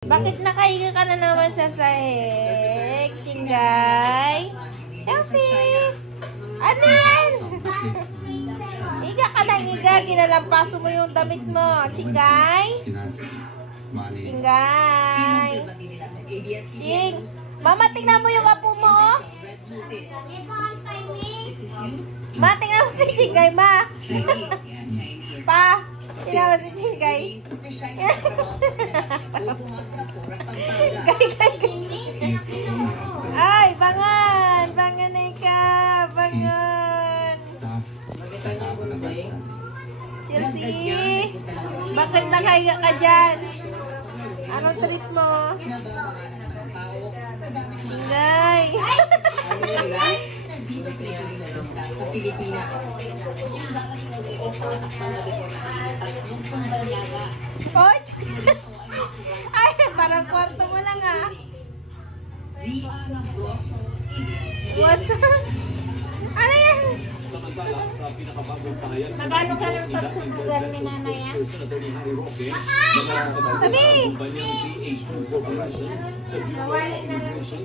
Bakit nakahiga ka na naman sa sahig, Chingay? Chelsea! Ano yan? Higa ka lang, higa. Kinalampaso mo yung damit mo, Chingay. Chingay. Ching. Mama, tingnan mo yung apo mo, oh. Ma, tingnan mo si Chingay, ma. Pa, tingnan mo si Chingay. Ay, bangan! Bangan na ikaw! Bangan! Chelsea! Bakit nakahiga ka dyan? Anong trip mo? Chingay! Sa Pilipinas. Oh! Ay, parang kwarto mo lang, ah. What's up? Ano yan? Samantala, sa pinakabagong pahayag sa Magano ka ng pagsubugan ni Nanay, ah? Sabi! PH2 Corporation sa Bureau of Immigration